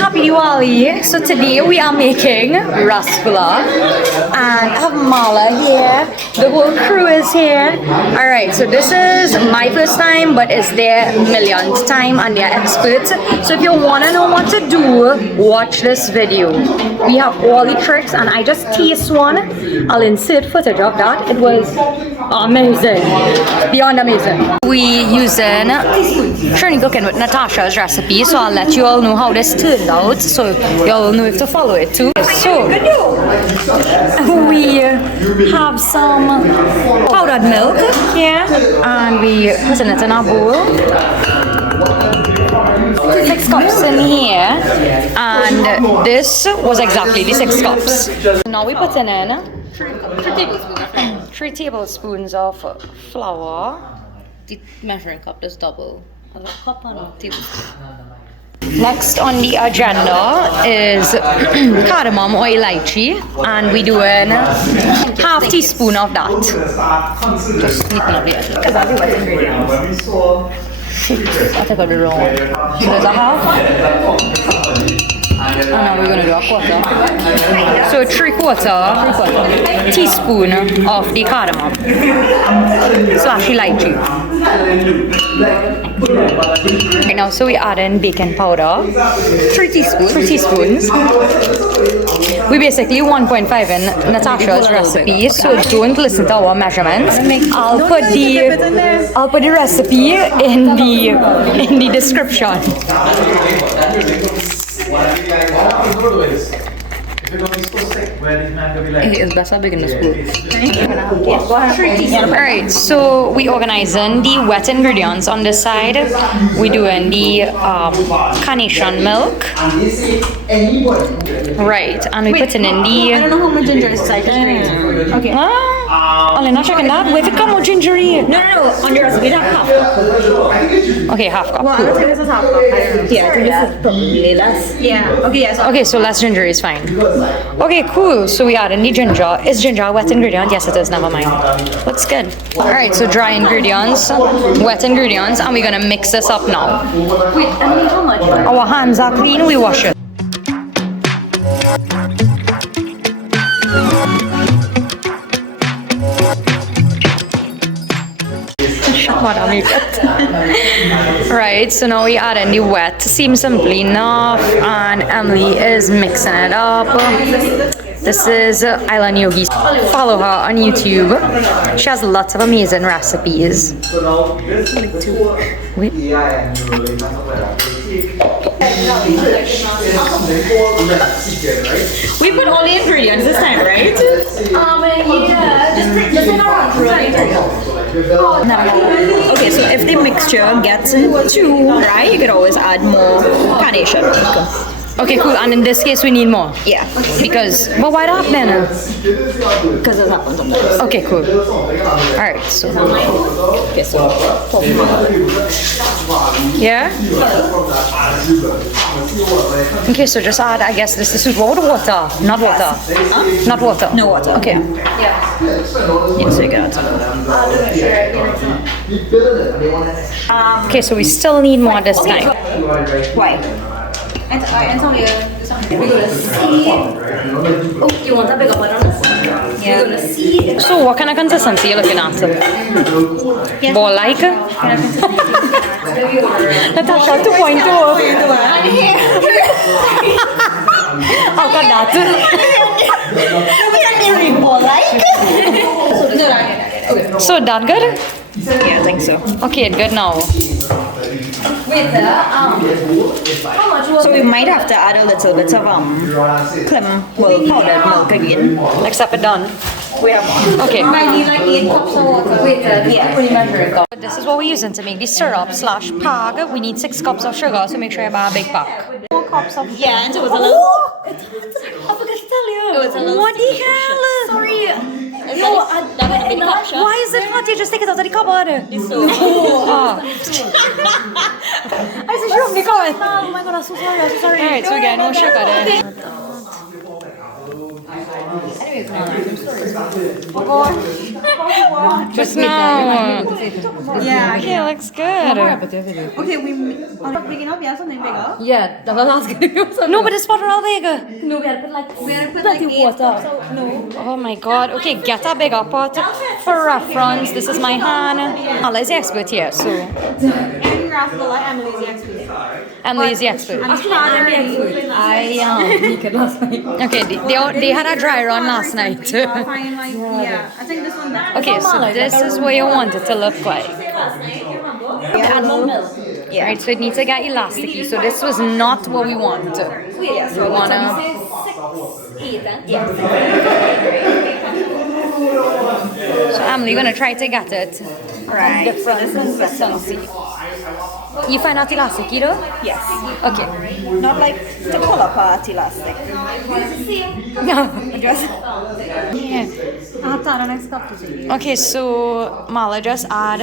Happy Diwali! So today we are making Rasgulla and I have Mala here. The whole crew is here. Alright, so this is my first time but it's their millionth time and they're experts. So if you want to know what to do, watch this video. We have all the tricks and I just taste one. I'll insert footage of that. It was amazing. Beyond amazing. We using Trini cooking with Natasha's recipe, so I'll let you all know how this turned out, so you'll know if to follow it too. So we have some powdered milk here and we put it in our bowl. 6 cups in here and this was exactly the 6 cups. Now we put in 3 tablespoons of flour. The measuring cup is double. A cup and a tablespoon. Next on the agenda is cardamom or elychee, and we're doing half teaspoon of that. Just neaten up here because I'll be wet ingredients. I took out the wrong one. So there's a half. And now we're going to do a quarter. So 3/4 teaspoon of the cardamom slash elychee. Right now, so we add in baking powder. 3 teaspoons. We basically 1.5 in Natasha's recipe, so don't listen to our measurements. I'll put the recipe in the description. It's better big in the spoon. Alright, so we organizing the wet ingredients on this side. We're doing the carnation milk. Right, and we putting in the... I don't know how much ginger is inside. Okay. I'm not checking that. Wait, come on, ginger. No. On your recipe, have half cup. Okay, half cup. Well, I don't think this is half cup. Yeah, I think this is probably less. Yeah. Okay, yes. Okay, so less ginger is fine. Okay, cool. So we add in the ginger. Is ginger a wet ingredient? Yes, it is. Never mind. Looks good. Alright, so dry ingredients, wet ingredients, and we're gonna mix this up now. Wait, I mean, how much? Our hands are clean, we wash it. Right, so now we add in the wet. Seems simple enough, and Emily is mixing it up. This is Island Yogi. Follow her on YouTube. She has lots of amazing recipes. Wait. We put all the ingredients this time, right? Yeah. Just take our Okay, so if the mixture gets too dry, you could always add more carnation. Okay, cool. And in this case, we need more. Yeah. But why that then? Because it happens sometimes. Okay, cool. Alright, so. Okay, so. Yeah? Okay, so just add, I guess this is water. Not water. Huh? Not water. No water. Okay. Yeah, so you can add some. Okay, so we still need more this time. Why? And Antonio, we're gonna see. Oh, you want that bigger one on this? Yeah. We're gonna see. So what kind of consistency are you looking at? Yeah. Ball like? Natasha 2.2. How got that? So that good? Yeah, I think so. Okay, good now. Wait, how much was so we might have to add a little bit of powdered milk again. Except it done. We have more. Okay. I need like 8 cups of water. Wait, yeah. This is what we're using to make the syrup slash pag. We need 6 cups of sugar, so make sure you buy a big pack. 4 cups of sugar. Yeah, and so it was a little. I forgot to tell you. It was a little. What the hell? Sorry. Why is it hot? You just take it out of the cupboard. It's so I said you open the cupboard. Oh my god, I'm so sorry. Alright, so again, more sugar then. Anyways, no, I'm sorry. Oh God. Just now. Yeah. Okay, looks good. Okay, we are big enough. Yeah, something bigger. Yeah, that was asking you. No, but it's butter all bigger. No, we had to put like 8 cups out. No. Oh my God. Okay, get a bigger pot. For reference, this is my hand. Ali's the expert here, so. And Rasgulla, Emily's the expert. Emily's the expert. Actually, I'm the expert. I am. Last night. Okay, they had a dry run last night. I'll find my, yeah, I think this one better. Okay, so this is what you want it to look like. Add more milk. Yeah. Right, so it needs to get elasticy. So this was not what we want. So we wanna. 6, 8, Yeah. So Emily, gonna try to get it. Right. Different consistency. You find out elastic, you know? Yes. Okay. Not like to pull apart elastic. No. Just. Yeah. I'll try the next cup to see. Okay, so Mala just add.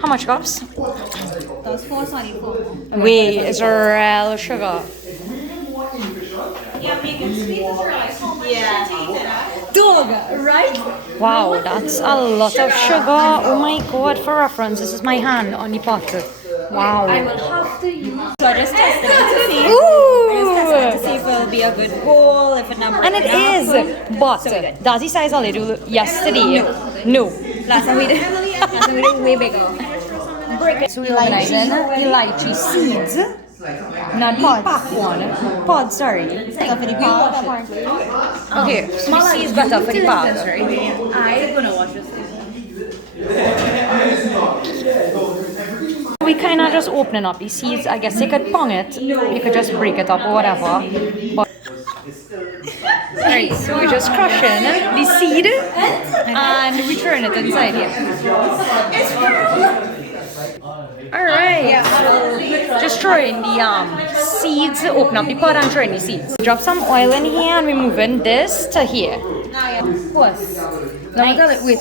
How much cups? That was 4, sorry, 4. Wait, it's real sugar. Yeah, make it sweet as rice. Yeah. Dog, right? Wow, that's a lot of sugar. Oh my God, for reference, this is my hand on the pot. Wow. I will have to use. So I just tested it to see. Ooh! To see if it'll be a good bowl, if a number. And it is, but that's the size I did yesterday. No. Last time we did. Last time we did way bigger. Break it. So we're organizing elychee seeds. Not the pack one. Pods, sorry. Better for the pod. Okay, so seeds better for the pods, right? I'm gonna wash this. We kind of just opening up the seeds. I guess you could pong it. You could just break it up or whatever. But right, so we're just crushing the seed and we turn it inside here. Alright, just throw in the seeds, open up the pot and throw in the seeds. Drop some oil in here and we're moving this to here. Of course. Nice. Wait,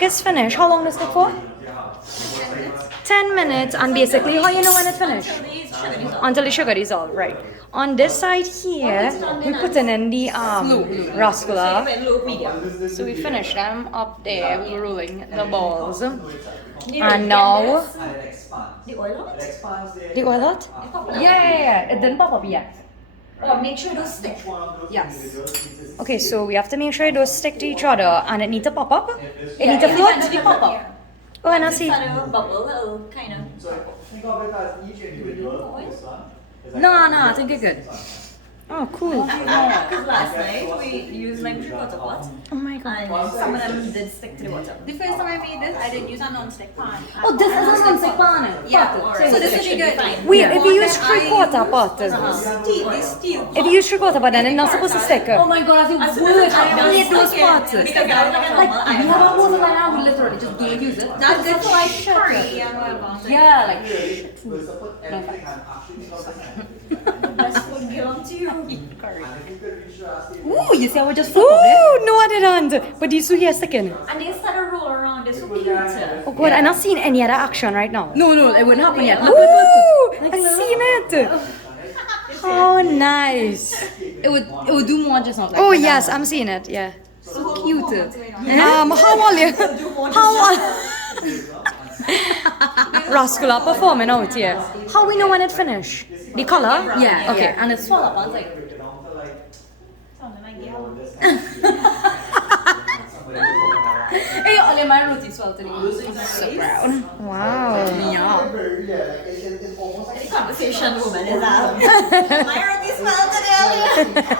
Is finished. How long does it take for? 10 minutes. And basically, how you know when it's finished? Until the sugar dissolves, right. On this side here, we're putting in the rasgulla. So we finish them up there. We're rolling the balls. And now... the oil out? The oil out? Yeah. It didn't pop up yet. Oh, make sure it does stick. Yes. Okay, so we have to make sure it does stick to each other and it needs to pop up. It needs to float. It pop up. Oh, and I see. Bubble, little kind of. No, I think you're good. Oh, cool. Because last night we used like 3/4 pot. Oh my God. And some of them did stick to the bottom. The first time I made this, I did use a non-stick pan. Oh, this is a non-stick pan. Yeah, so this should be good. Wait, if you use 3/4 pot, Steel. if you use 3/4 pot, then it's not supposed to stick. Oh my God, I think wood. I hate those pots. Because I Like, you have a hose like that, we literally just don't use it. that's good for like curry and whatever. Yeah, like shit. That's what belongs to you. Ooh, you see how we just flip it? No, I didn't. But these two here sticking. And they start to roll around. They're so cute. Oh God, I'm not seeing any other action right now. No, it wouldn't happen yet. Ooh, I've seen it. How nice. It would do more just not like Oh yes, I'm seeing it. Yeah. so cute. How are you? How are Rasgulla performing out here. How we know when it finished? The color? Yeah. Okay. And it's full up. I was like, something like that. Hey, Only my roti salted. So proud. Wow. Yeah. Any conversation woman is out. My roti salted earlier.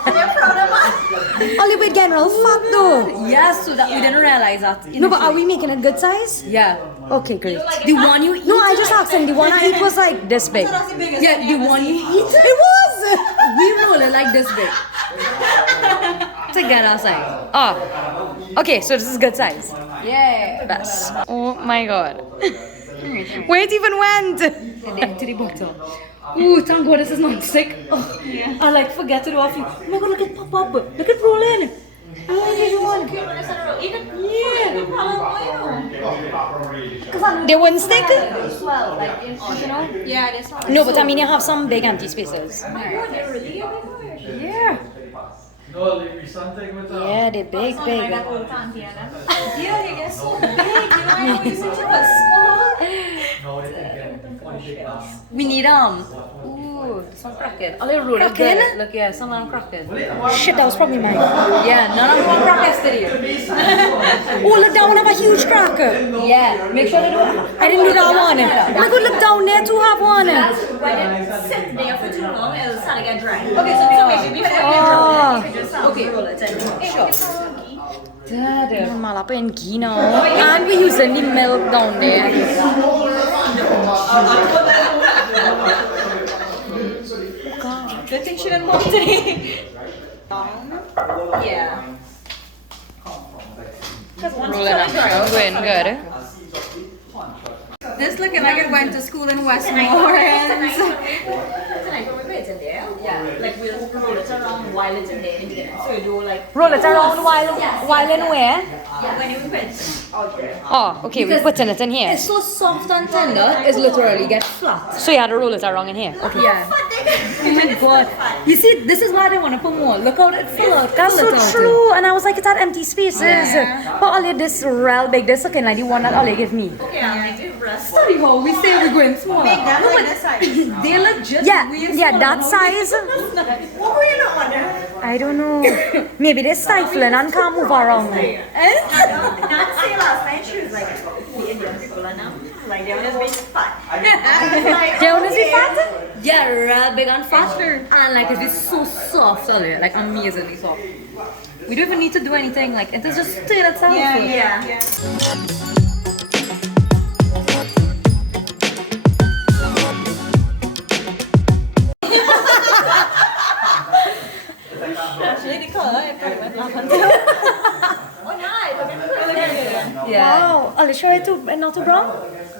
I'm proud of mine. Only with general fat though. Yes, so that we didn't realize that. No, but are we making it good size? Yeah. Okay, great. The one you eat. No, I just asked him. The one I eat was like this big. Yeah, the one you eat. It was. We roll it like this big. To get our size. Oh. Okay, so this is good size. Yeah. Best. Oh my god. Where it even went? To the bottom. Ooh, thank God this is not stick. Oh, yeah. I like forget to do a few. Oh my God, look at pop up. Look at rolling. Oh, there's one. Yeah. They wouldn't stick? Well, like, you know? Yeah, that's not. No, but I mean you have some big empty spaces. Oh my God, they're really everywhere. Yeah. Yeah, they're big, big. Yeah, you get so big. You know, I know you said you were small. We need ooh, some crackers. A little roll Cracking? Look, yeah, some crackers. Shit, that was probably mine. Yeah, none of them want crackers today. Oh, look, that one have a huge cracker. Yeah, make sure they do it. I didn't do that one. Oh my god, look down there too have one. When it sit there for too long, it'll start to get dry. Okay, so maybe before you roll it, you just roll it in. Sure. Malapa and ghee now. And we're using the milk down there. Good thing she didn't want today. Yeah. Rolling up, show, going good. This looking like it went to school in Westmoreland. Yeah, like we'll roll it around while it's in there. So you do like Roll it around while in where? yeah, when you put Oh, okay, we're putting it in here. it's so soft and tender, it's literally get flat. So you had to roll it around in here. Okay. Yeah. Oh my God. You see, this is why they want to put more. Look how it's full out. That's so true. And I was like, it had empty spaces. Yeah. But Ollie, this real big, this looking like the one that Ollie gave me. Okay, I'll make it rest. Study how we say we're going small. Make that no, like size. They legit Yeah, that size. What were you not wondering? I don't know. Maybe they're stifling and can't move around. Not say last night she was like, the Indian people are now. Like they were just being fat. They want to be fat? Yeah, real big and fat. And like it's so soft, like amazingly soft. We don't even need to do anything, like it is just straight itself. Yeah. Actually, the color, I pretty much laugh until. Oh, nice. Look at the yeah. Wow. Ollie, show it to not to brown?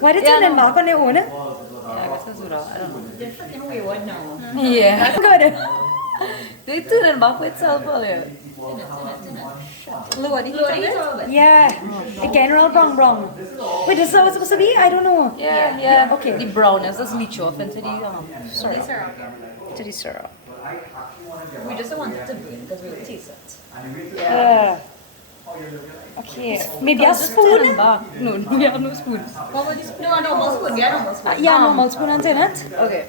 Why did you turn back on their own? Yeah, I guess that's what I don't know. They're fucking wayward now. Yeah. Good. They turn it back with itself earlier. Look what he told. Yeah. Again, real brown. Wait, this is how it's supposed to be? I don't know. Yeah. Okay. The brownness is leach off into the Syrup. To the syrup. We just don't want it to burn because we'll taste it. Yeah. Okay. Maybe a spoon? No, we have no spoon. What would you spoon? No, a normal spoon. Yeah, normal spoon. Yeah, normal spoon and in it. Okay.